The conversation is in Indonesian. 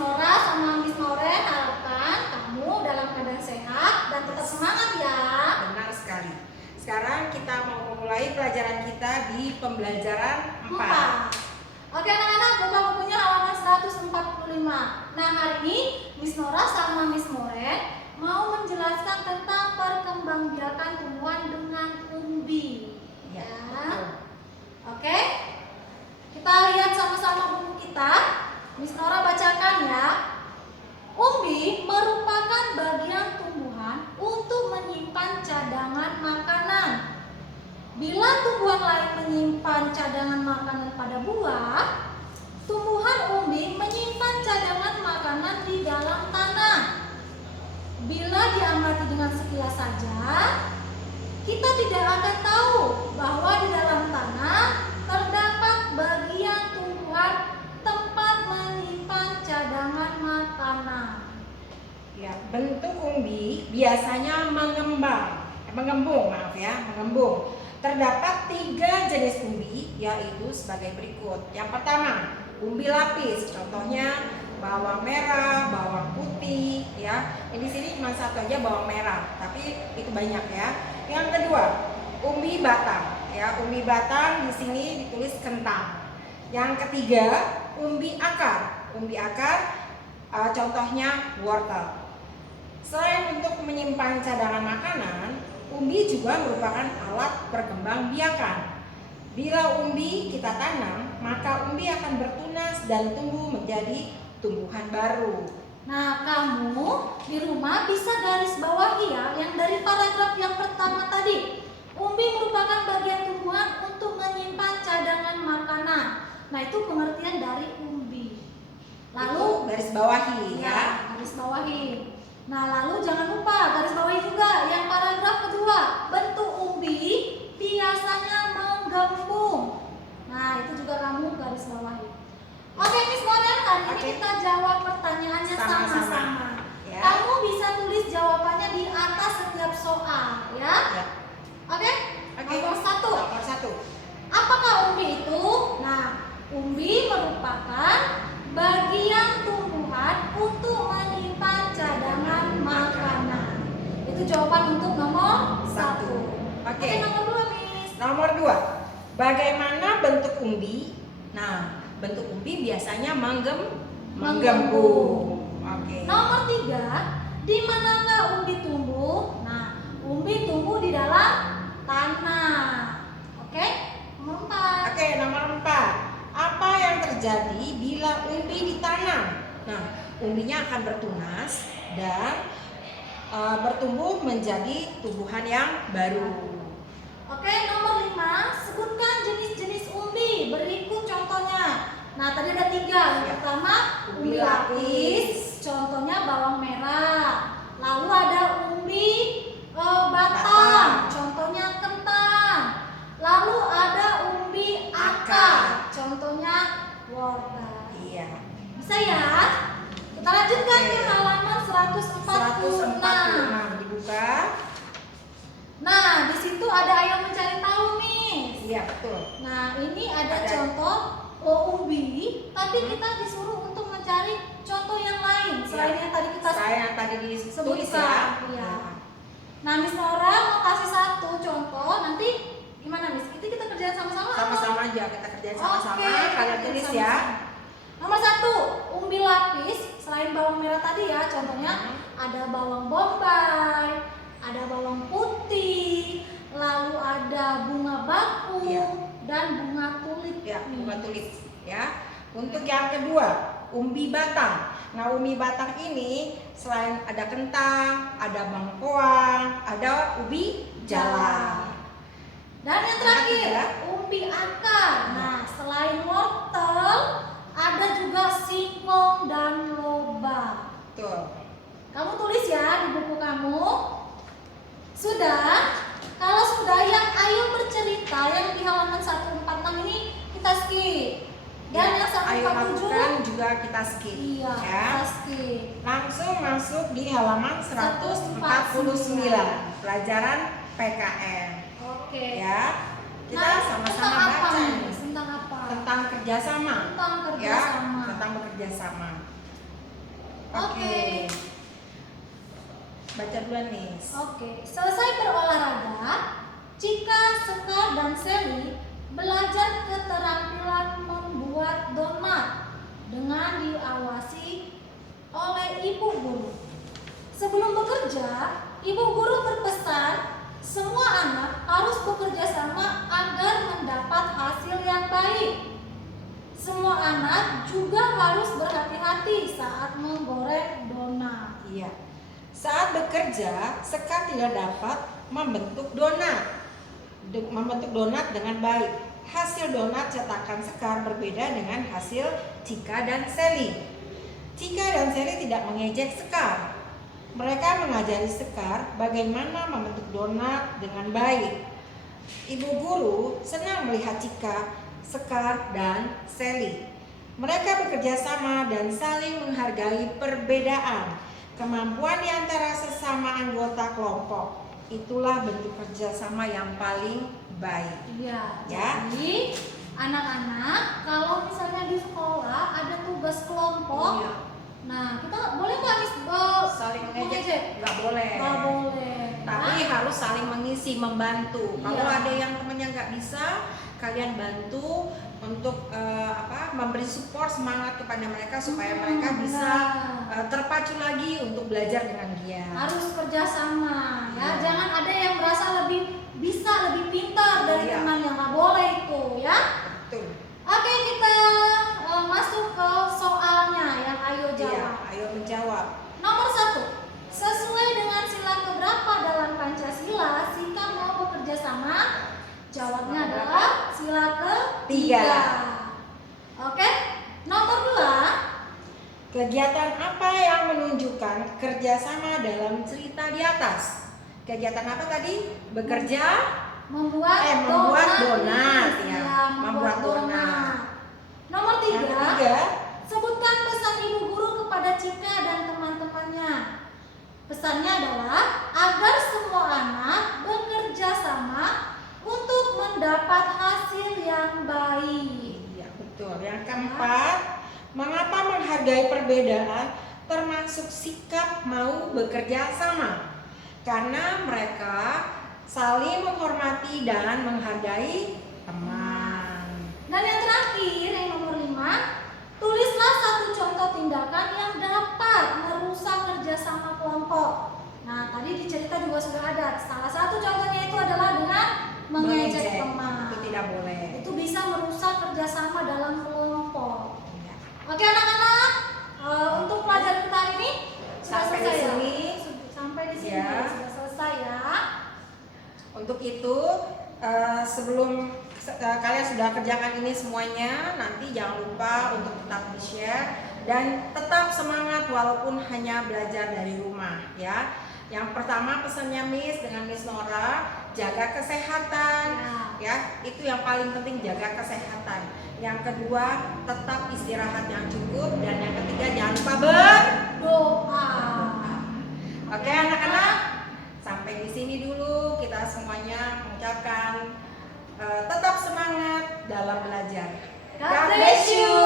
Nora sama Miss Noren harapkan kamu dalam keadaan sehat dan tetap semangat ya. Benar sekali. Sekarang kita mau memulai pelajaran kita di pembelajaran 4. Oke anak-anak, buka bukunya halaman 145. Nah hari ini Miss Nora sama Miss Noren mau menjelaskan tentang perkembangbiakan tumbuhan dengan umbi. Ya. Oke, kita lihat sama-sama buku kita. Miss Nora bacakan ya. Umbi merupakan bagian tumbuhan untuk menyimpan cadangan makanan. Bila tumbuhan lain menyimpan cadangan makanan pada buah, tumbuhan umbi menyimpan cadangan makanan di dalam tanah. Bila diamati dengan sekilas saja, kita tidak akan tahu bahwa di dalam tanah terdapat bagian tumbuhan tempat menyimpan cadangan makanan. Ya, bentuk umbi biasanya mengembung. Terdapat 3 jenis umbi, yaitu sebagai berikut. Yang pertama, umbi lapis, contohnya bawang merah, bawang putih, ya. Ini di sini cuma satu aja bawang merah, tapi itu banyak ya. Yang kedua, umbi batang, ya. Umbi batang di sini ditulis kentang. Yang ketiga, umbi akar. Umbi akar, contohnya wortel. Selain untuk menyimpan cadangan makanan, umbi juga merupakan alat perkembangbiakan. Bila umbi kita tanam, maka umbi akan bertunas dan tumbuh menjadi tumbuhan baru. Nah, kamu di rumah bisa garis bawahi ya yang dari paragraf yang pertama tadi. Umbi merupakan bagian tumbuhan untuk menyimpan cadangan makanan. Nah, itu pengertian dari umbi. Lalu garis bawahi ya. Garis bawahi. Nah, lalu jangan lupa garis bawahi juga yang paragraf kedua. Bentuk umbi biasanya menggembung. Nah, itu juga kamu garis bawahi. Oke, Miss Noren, hari ini kita jawab pertanyaannya sama-sama. Ya. Kamu bisa tulis jawabannya di atas setiap soal, ya. Oke? Nomor 1. Nomor 1. Apakah umbi itu? Nah, umbi merupakan bagian tumbuhan untuk menyimpan cadangan makanan. Itu jawaban untuk nomor 1. Oke. Nomor 2, Miss. Nomor 2. Bagaimana bentuk umbi? Nah, bentuk umbi biasanya menggembung. Oke. Nomor 3, di manakah umbi tumbuh? Nah, umbi tumbuh di dalam tanah. Oke? Nomor 4. Oke, nomor 4. Apa yang terjadi bila umbi ditanam? Nah, umbinya akan bertunas dan bertumbuh menjadi tumbuhan yang baru. Oke, nomor 5. Sebutkan jenis-jenis umbi. Berikut contohnya. Nah, tadi ada 3. Yang pertama, umbi lapis. Contohnya bawang merah. Lalu ada umbi batang. Contohnya kentang. Lalu ada umbi akar. Contohnya wortel. Iya. Bisa ya? Kita lanjutkan ke halaman 146. Dibuka. Nah, di situ ada ayo mencari tahu, Miss. Iya, betul. Nah, ini ada contoh umbi, tapi kita disuruh untuk mencari contoh yang lain selain yang tadi kita ditulis ya. Iya. Nah, Miss Nora mau kasih satu contoh, nanti gimana, Miss? Kita kerjain sama-sama? Sama-sama aja, kita kerjain sama-sama. Kalian tulis sama-sama. ya. Nomor 1, umbi lapis. Selain bawang merah tadi ya, contohnya ada bawang bombay, ada bawang putih, lalu ada bunga bakung dan bunga tulip. Ya, bunga tulip ya. Untuk yang kedua, umbi batang. Nah, umbi batang ini selain ada kentang, ada bengkoang, ada ubi jalar. Dan yang terakhir, umbi akar. Nah, selain wortel, ada juga singkong dan lobak. Betul. Kamu tulis ya di buku kamu. Sudah? Kalau sudah, yang ayo bercerita yang di halaman 146 ini kita skip. Dan yang 147 juga kita skip. Iya, ya. kita skip. Langsung masuk di halaman 149, pelajaran PKN. Oke. Ya. Kita sama-sama baca tentang apa? Tentang kerjasama. Tentang kerjasama. Ya, tentang bekerja sama. Oke. Baca duluan, Miss. Oke, selesai berolahraga, Cika, Sekar, dan Sally belajar keterampilan membuat donat dengan diawasi oleh ibu guru. Sebelum bekerja, ibu guru berpesan semua anak harus bekerja sama agar mendapat hasil yang baik. Semua anak juga harus berhati-hati saat menggoreng donat. Iya. Saat bekerja, Sekar tidak dapat membentuk donat dengan baik. Hasil donat cetakan Sekar berbeda dengan hasil Cika dan Sally. Cika dan Sally tidak mengejek Sekar. Mereka mengajari Sekar bagaimana membentuk donat dengan baik. Ibu guru senang melihat Cika, Sekar, dan Sally. Mereka bekerja sama dan saling menghargai perbedaan. Kemampuan di antara sesama anggota kelompok, itulah bentuk kerjasama yang paling baik. Iya, Ya. jadi anak-anak kalau misalnya di sekolah ada tugas kelompok, Iya. nah kita boleh nggak Saling mengejek? mengejek nggak boleh. Nggak boleh. Tapi harus saling mengisi, membantu. Kalau Iya. ada yang temannya nggak bisa, kalian bantu untuk memberi support, semangat kepada mereka supaya mereka bisa terpacu lagi untuk belajar dengan giat. Harus kerjasama, ya. Iya. Jangan ada yang merasa lebih pintar dari Iya. temannya, nggak boleh itu, ya. Betul. Oke, kita masuk ke soalnya yang ayo Iya, jawab. ayo menjawab. Nomor 1, sesuai dengan sila keberapa dalam Pancasila Sika mau bekerja sama? Jawabnya Sila adalah sila Tiga. ketiga. Oke. Nomor 2, Kegiatan apa yang menunjukkan kerjasama dalam cerita di atas? Kegiatan apa tadi? Bekerja, membuat donat, ya. Iya, membuat donat. Nomor yang 3, ketiga, sebutkan pesan ibu guru kepada Cika dan teman-temannya. Pesannya adalah agar semua anak bekerja sama untuk mendapat hasil yang baik. iya betul. Yang keempat, mengapa menghargai perbedaan termasuk sikap mau bekerja sama? Karena mereka saling menghormati dan menghargai teman. Dan yang terakhir, yang nomor 5, tulislah satu contoh tindakan yang dapat merusak kerjasama kelompok. Nah, tadi di cerita juga sudah ada. Salah satu contohnya itu adalah dengan mengejek teman. Itu tidak boleh. Itu bisa merusak kerjasama dalam kelompok. Ya. Oke anak-anak, untuk pelajaran kita hari ini sudah Sampai selesai di ya? sini. Sampai di sini Ya. sudah selesai ya. Untuk itu sebelum kalian sudah kerjakan ini semuanya, nanti jangan lupa untuk tetap di-share dan tetap semangat walaupun hanya belajar dari rumah ya. Yang pertama pesannya Miss dengan Miss Nora, jaga kesehatan ya, itu yang paling penting, jaga kesehatan. Yang kedua, tetap istirahat yang cukup, dan yang ketiga jangan lupa Doa. Oke anak-anak, sampai di sini dulu kita semuanya mengucapkan tetap semangat dalam belajar. God bless you.